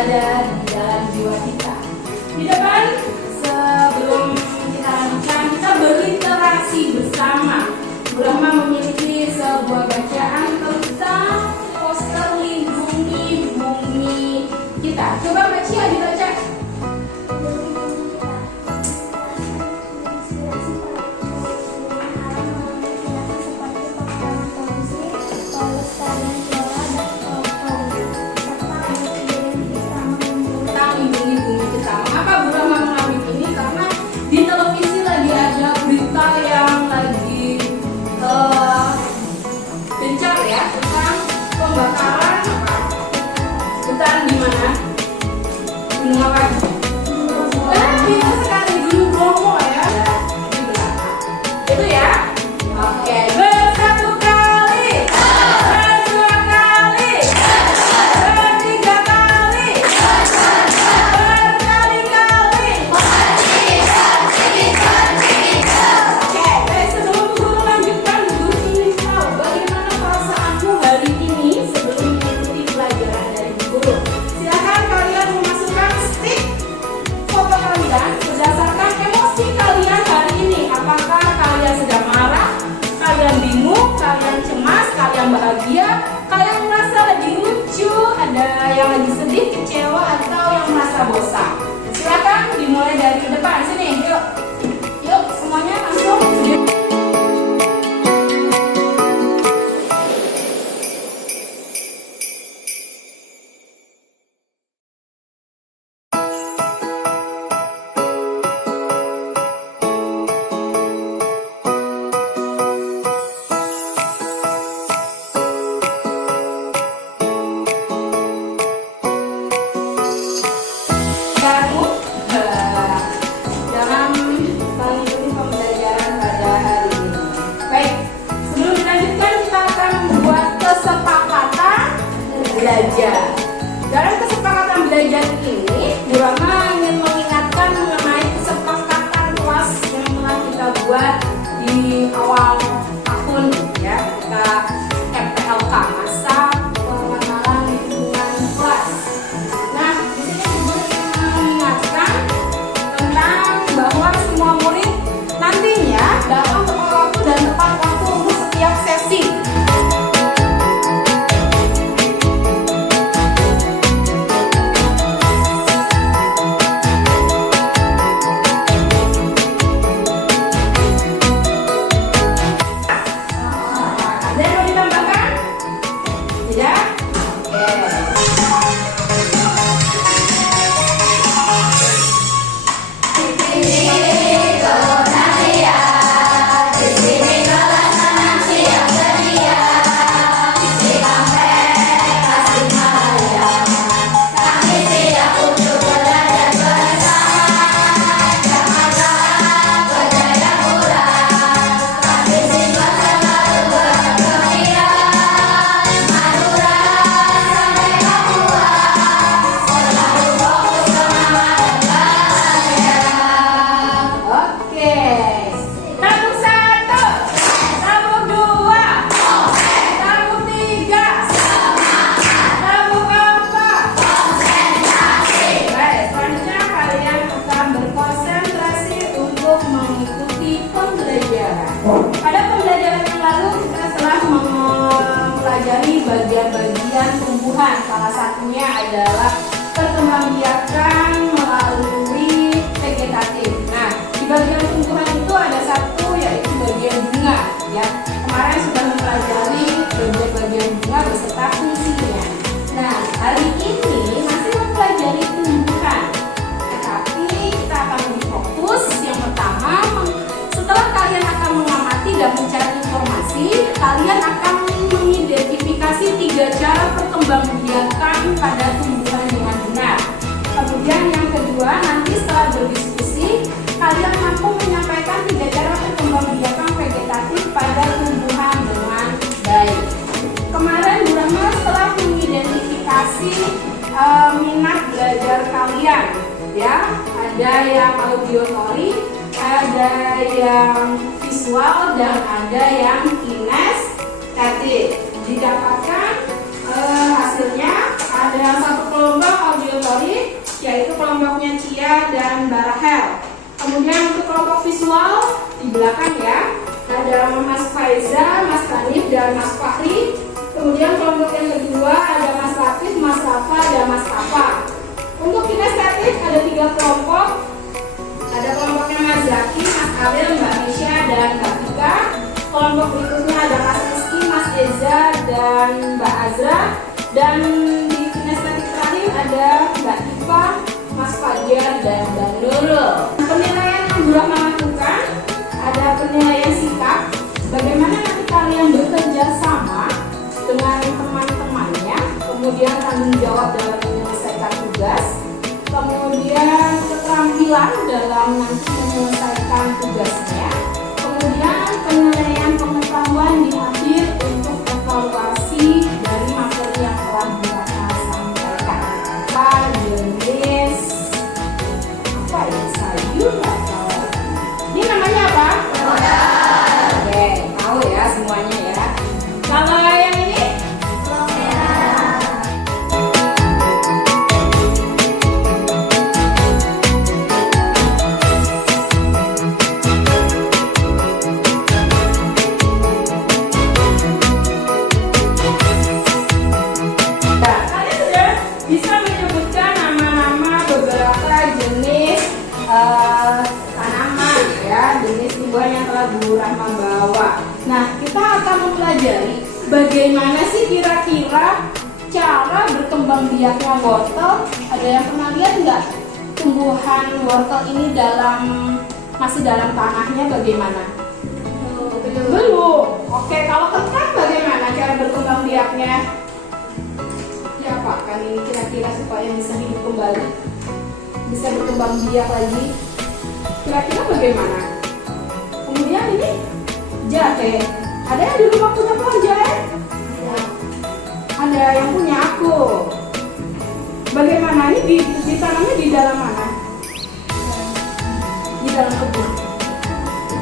ada di dalam jiwa kita. Di depan, sebelum kita lanjutkan, kita berliterasi bersama. Brahma memiliki sebuah bacaan tentang poster lindungi bumi kita. Coba baca, dibaca. Pembakaran hutan di mana? Gunung apa? Pintar sekali, Gunung Bromo ya. Di belakang. Itu ya. Oke, bersatu kali, berdua kali, bertiga kali, berkali-kali. Oke, sebelum guru lanjutkan, guru ingin tahu bagaimana perasaanmu hari ini sebelum mengikuti pelajaran dari guru. Silakan kalian memasukkan stik foto kalian berdasarkan emosi kalian hari ini. Apakah kalian sedang marah, kalian bingung, kalian cemas, kalian bahagia, kalian merasa lagi lucu, ada yang lagi sedih, kecewa, atau yang merasa bosan. Silakan dimulai dari depan sini. Yuk, yuk semuanya langsung. Dalam mengikuti pembelajaran pada hari ini. Baik, sebelum dilanjutkan kita akan membuat kesepakatan belajar. Dalam kesepakatan belajar ini, Brahma ingin mengingatkan mengenai kesepakatan kelas yang telah kita buat di awal tahun ya, kita MPLK, masa pengenalan lingkungan kelas. Nah, di sini Ibu ingin mengingatkan tentang bahwa semua murid nantinya datang tepat waktu dan tepat waktu untuk setiap sesi. Ada yang mau ditambahkan? Tidak? Oke. Tabung 1, tabung 2, tabung 3, tabung 4. Baik, selanjutnya kalian akan berkonsentrasi untuk mengikuti pembelajaran. Pada pembelajaran yang lalu kita telah mempelajari bagian-bagian tumbuhan. Salah satunya adalah perkembangbiakan melalui vegetatif. Nah, di bagian tumbuhan itu ada satu, yaitu bagian bunga ya. Kemarin sudah mempelajari bagian bunga beserta fungsinya. Nah, hari ini masih mempelajari tumbuhan, tetapi kita akan lebih fokus. Yang pertama, setelah kalian akan mengamati dan mencari informasi, kalian akan mengidentifikasi 3 cara perkembangbiakan pada tumbuhan dengan benar. Kemudian yang kedua, nanti setelah berdiskusi, kalian mampu menyampaikan 3 cara perkembangbiakan vegetatif pada tumbuhan dengan baik. Kemarin Brahma setelah mengidentifikasi minat belajar kalian, ya, ada yang auditory, ada yang visual, dan ada yang kinestetik. Didapatkan hasilnya ada yang satu kelompok auditory yaitu kelompoknya Cia dan Barahel. Kemudian untuk kelompok visual di belakang ya, ada Mas Faiza, Mas Hanif, dan Mas Fahri. Kemudian kelompok yang kedua ada Mas Latif, Mas Rafa, dan Mas Rafa. Untuk kinestetik ada 3 kelompok. Ada kelompoknya Mas Zaki, Mas Adel, Mbak Misha, dan Mbak Tika. Kelompok berikutnya ada Mas Rizky, Mas Eza, dan Mbak Azra. Dan di kinestetik terakhir ada Mbak Iva, Mas Fajar, dan Mbak Nurul. Penilaian yang Bu Rahma lakukan ada penilaian sikap. Bagaimana nanti kalian bekerja sama dengan teman-temannya, kemudian tanggung jawab dalam menyelesaikan tugas, kemudian keterampilan dalam nanti menyelesaikan tugasnya, kemudian penilaian pengetahuan di akhir untuk evaluasi dari materi yang telah mereka sampaikan. Jenis apa ya, sayur atau ini namanya apa? Oke, tahu ya semuanya ya. Kalau yang ini? Bisa menyebutkan nama-nama beberapa jenis tanaman ya, jenis tumbuhan yang telah Bu Rahma bawa. Nah, kita akan mempelajari bagaimana sih kira-kira cara berkembang biaknya wortel. Ada yang pernah lihat nggak tumbuhan wortel ini masih dalam tanahnya bagaimana? Belum. Oke, kalau kentang bagaimana cara berkembang biaknya? Diapakan ini kira-kira supaya bisa hidup kembali, bisa berkembang biak lagi, kira-kira bagaimana? Kemudian ini jahe, ada yang di rumah punya pohon jahe? Ada yang punya aku. Bagaimana ini ditanamnya di dalam mana? Di dalam kebun.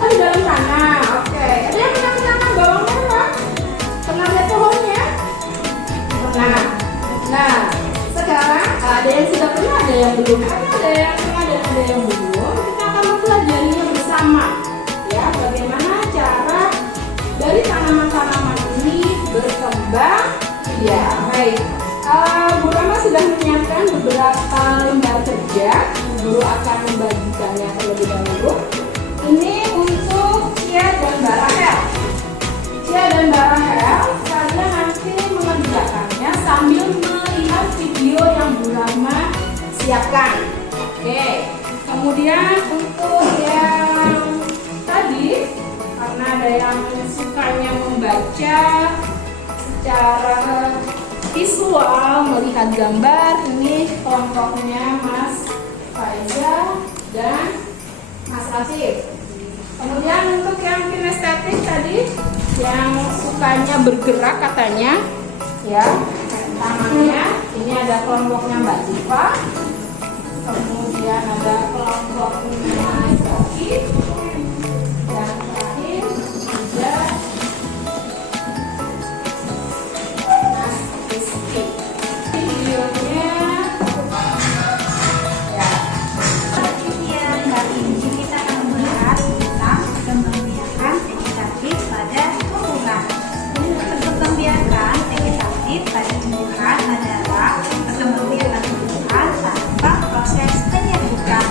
Oh, di dalam tanah. Oke. Ada yang pernah menanam bawang merah? Pernah lihat pohonnya? Pernah. Nah, sekarang ada yang sudah pernah, ada yang belum. Ada yang pernah dan ada yang belum. Kita akan mempelajarinya bersama. Ya, bagaimana cara dari tanaman-tanaman ini berkembang. Ya, baik. Bu Rahma sudah menyiapkan beberapa lembar kerja. Guru akan membagikannya terlebih dahulu. Ini untuk Cia dan Barahel. Cia dan Barahel, kalian nanti mengerjakannya sambil melihat video yang Bu Rahma siapkan. Oke. Kemudian untuk yang tadi, karena ada yang sukanya membaca secara visual, melihat gambar, ini kelompoknya Mas Faiza dan Mas Latif. Kemudian untuk yang kinestetik tadi, yang sukanya bergerak katanya, ya, tangannya, ini ada kelompoknya Mbak Diva, kemudian ada kelompoknya Zoki, dan terakhir ada Mas Rizky. Videonya ya. Kali ini kita akan membahas tentang perkembangbiakan vegetatif pada tumbuhan. Perkembangbiakan vegetatif pada tumbuhan adalah perkembangbiakan tumbuhan tanpa proses penyerbukan.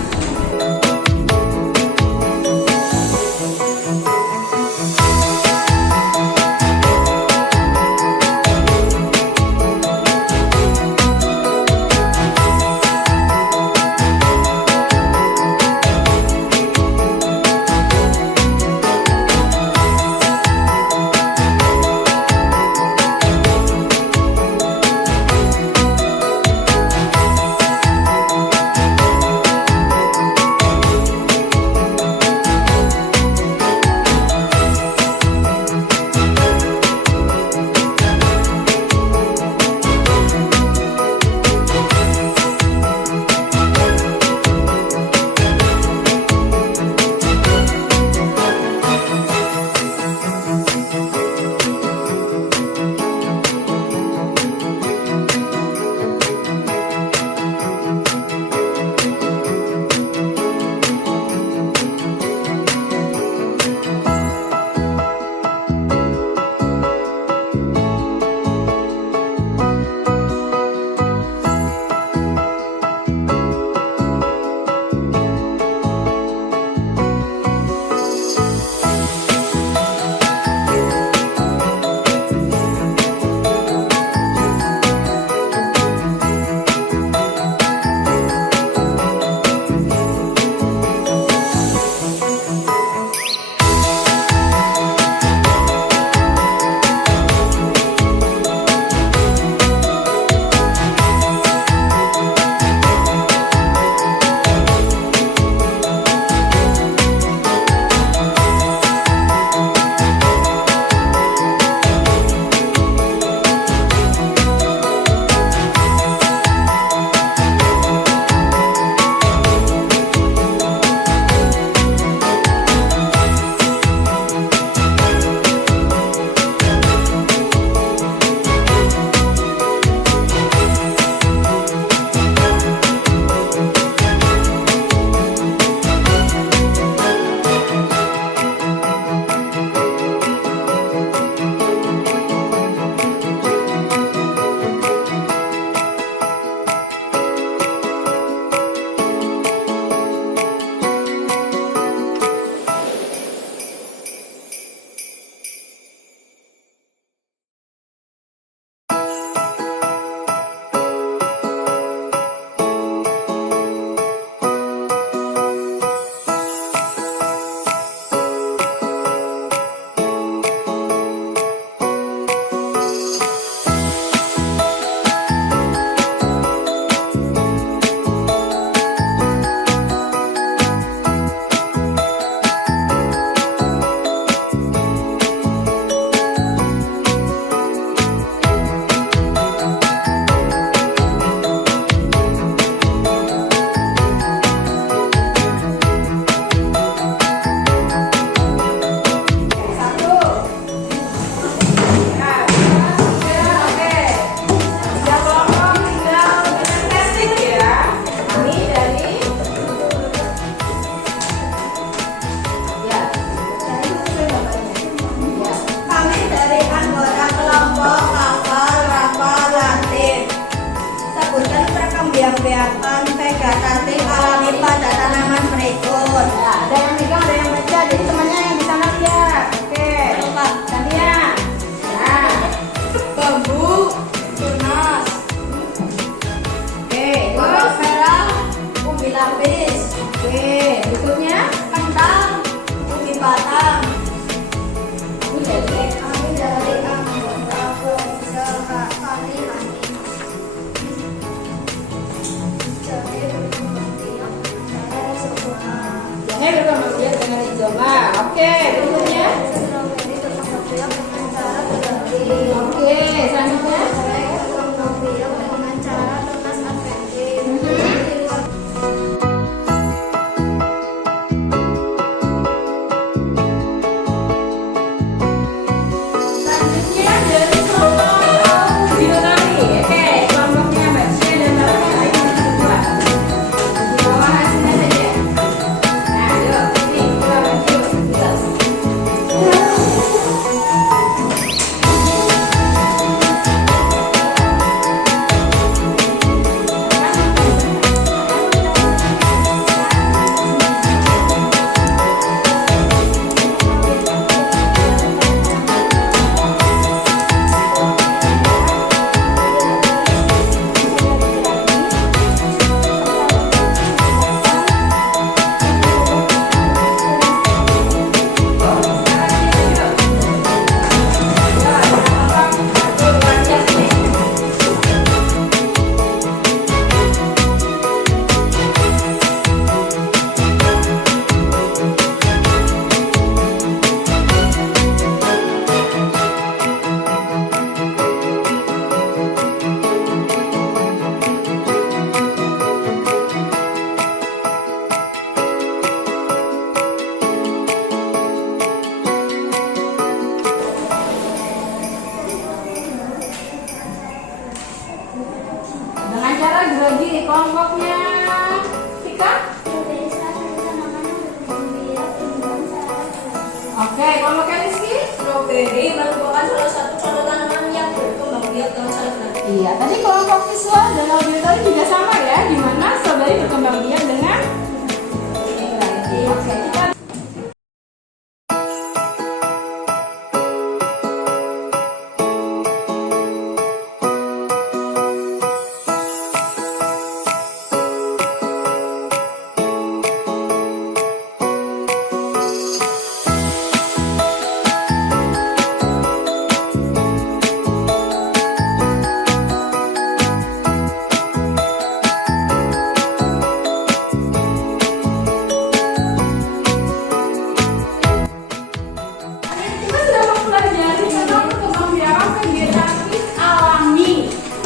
menyebutkan perkembangbiakan vegetatif alami pada tanaman berikut. Ya, ada yang megang, ada yang baca. Jadi temannya yang di sana lihat. Oke. Gantian. Nah, bambu, tunas. Oke, terus Merah, ubi lapis, oke, berikutnya. kentang, ubi batang. Udah, Kami dari anggota usaha kami lagi. Jadi berkembang cara semua. Buahnya berkembang biak dengan rizoma. Oke, berikutnya. Stroberi berkembang biak dengan cara berganti. Oke, selanjutnya. Berkembang biak dengan cara tunas adventif. Selanjutnya dari kelompok biografi. Oke, kelompoknya Mbak Cia dan Mbak Cia yang kedua. Di bawah hasilnya saja. Nah, yuk, sini kita lanjut. Kita. Dengan cara grogi di kelompoknya Tika. Oke, kelompoknya Rizky. Stroberi merupakan salah satu contoh tanaman yang berkembang biak dengan cara berganti. Iya, tadi kelompok visual dan audio tadi juga sama ya, di mana strawberry berkembang biak dengan berganti. Oke, kita kita sudah mempelajari tentang perkembangbiakan vegetatif alami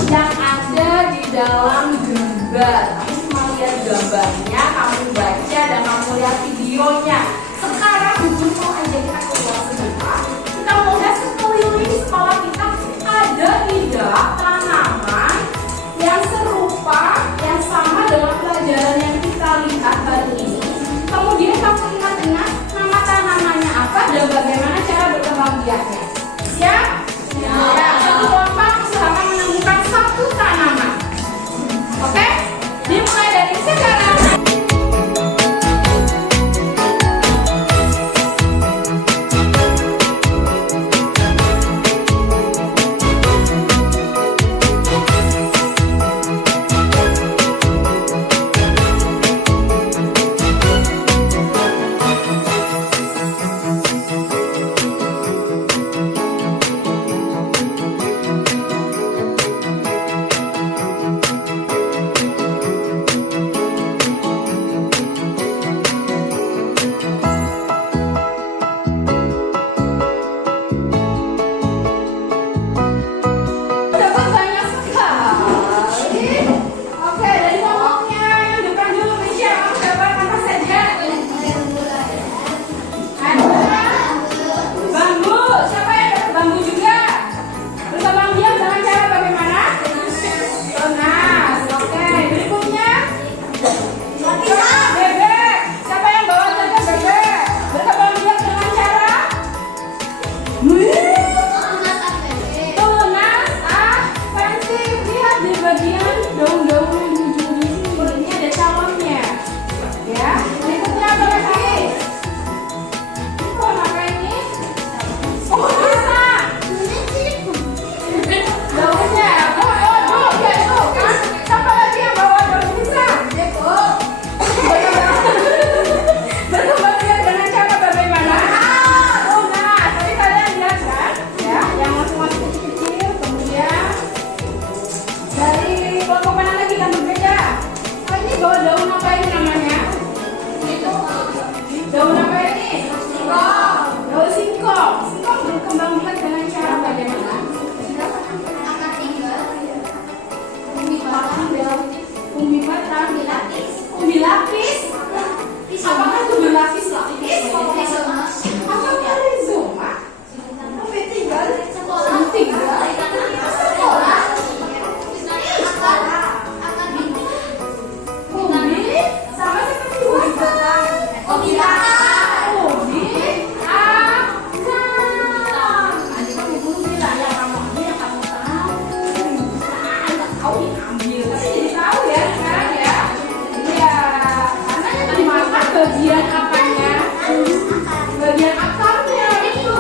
yang ada di dalam gambar. Kamu cuma lihat gambarnya, kamu baca dan kamu lihat videonya. Sekarang buku aja kita keluar sebentar. Kita mau lihat sekeliling sekolah kita ada tidak tanaman yang serupa, yang sama dengan pelajaran yang kita lihat hari ini. Kemudian kamu ingat-ingat nama tanamannya apa dan bagaimana cara berkembang biaknya. Siap? Ya. Satu kelompok usahakan menemukan satu tanaman. Oke? Dimulai dari sekarang. Umbi lapis. Apakah itu berlapis lapis? Apakah rhizoma? Tinggal sekolah. Umbi sama seperti wortel. Umbi akar. Nanti kamu dulu bilang ya kamu ambil yang kamu tahu. Nggak tahu ambil, tapi jadi tahu ya sekarang ya. Iya, karena yang dimakan bagian apanya? Bagian akarnya itu.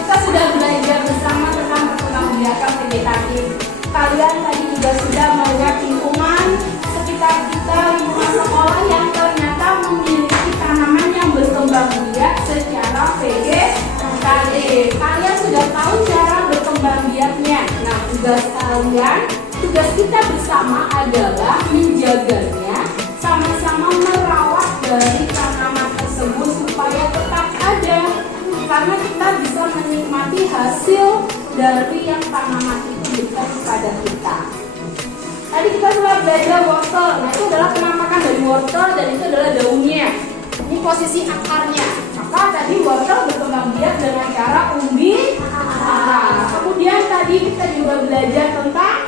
Kita sudah belajar bersama tentang perkembangbiakan vegetatif. Kalian tadi juga sudah melihat lingkungan sekitar kita, lingkungan sekolah yang ternyata memiliki tanaman yang berkembang biak secara vegetatif. Kalian sudah tahu cara berkembang biaknya. Nah, tugas kita bersama adalah menjaganya, sama-sama merawat dari tanaman tersebut supaya tetap ada. Karena kita bisa menikmati hasil dari yang tanaman itu berikan kepada kita. Tadi kita sudah belajar wortel. Nah, itu adalah penampakan dari wortel dan itu adalah daunnya. Ini posisi akarnya. Maka tadi wortel berkembang biak dengan cara umbi akar. Kemudian tadi kita juga belajar tentang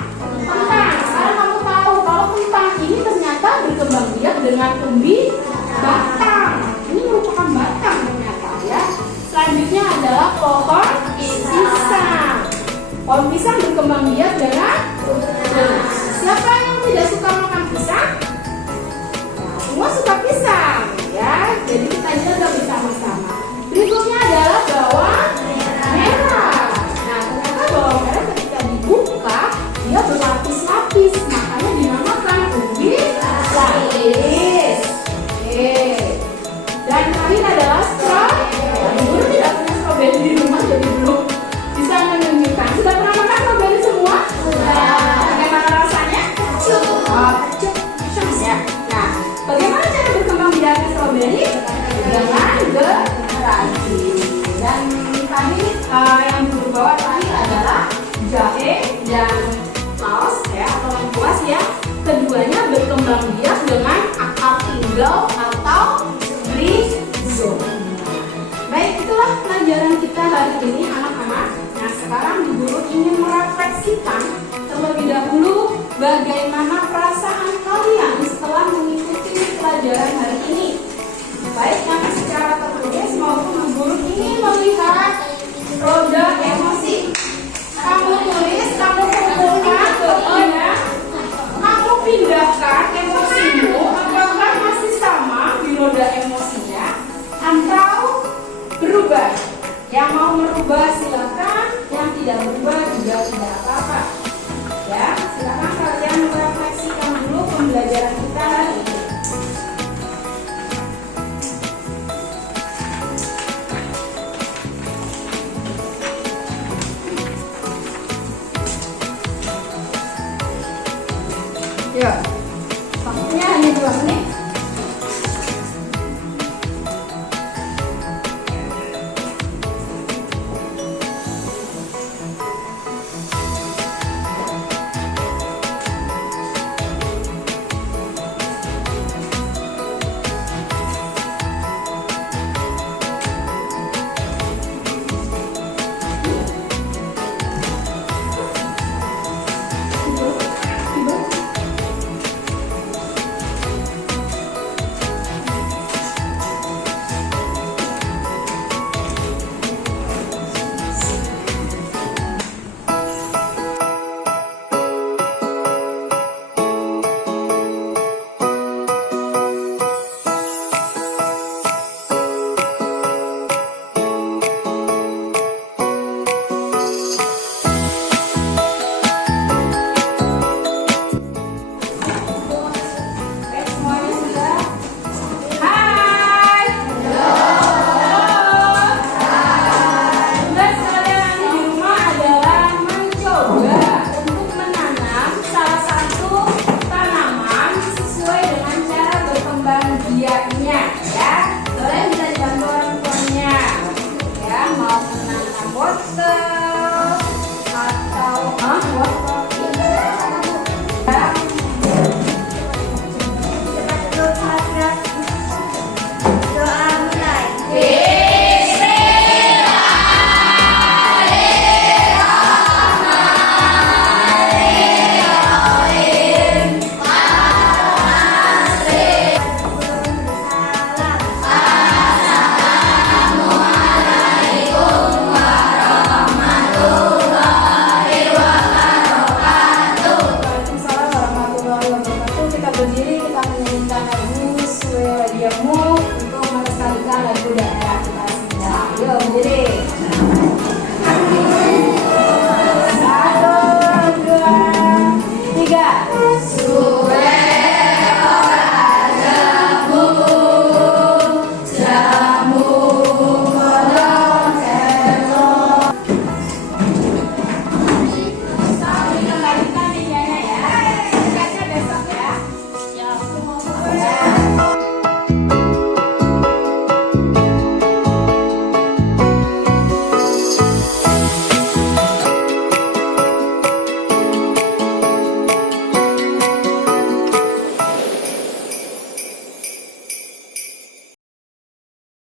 kentang. Sekarang kamu tahu kalau kentang ini ternyata berkembang biak dengan umbi batang. Ini merupakan batang ternyata ya. Selanjutnya adalah pohon pisang. Pohon pisang berkembang biak dengan siapa yang tidak suka makan pisang? Nah, semua suka pisang ya. Jadi kita jaga bersama-sama. Berikutnya adalah bawang merah. Nah, ternyata bawang merah ketika dibuka dia berlapis-lapis, makanya dinamakan umbi lapis. Dan terakhir adalah strawberry. Guru tidak punya strawberry di rumah jadi belum bisa menunjukkan. Sudah pernah makan strawberry semua? Bagaimana rasanya? Kecut. Ya. Nah, bagaimana cara berkembang biaknya strawberry? Dengan gerasi. Dan tadi yang guru bawa tadi adalah jahe dan saus ya atau lengkuas ya. Keduanya berkembang biak dengan akar tinggal atau rhizoma. Baik, itulah pelajaran kita hari ini anak-anak. Nah, sekarang guru ingin merefleksikan terlebih dahulu bagaimana perasaan kalian setelah mengikuti pelajaran hari ini. Baik yang secara tertulis maupun guru ingin melihat roda emosi. Kamu tulis, kamu kumpulkan ya. Kamu pindahkan emosimu apakah masih sama di roda emosinya atau berubah. Yang mau merubah silakan, yang tidak berubah juga tidak apa-apa. Ya, silakan kalian merefleksikan dulu pembelajaran kita hari ini. Ya, waktunya hanya 2 menit. Surat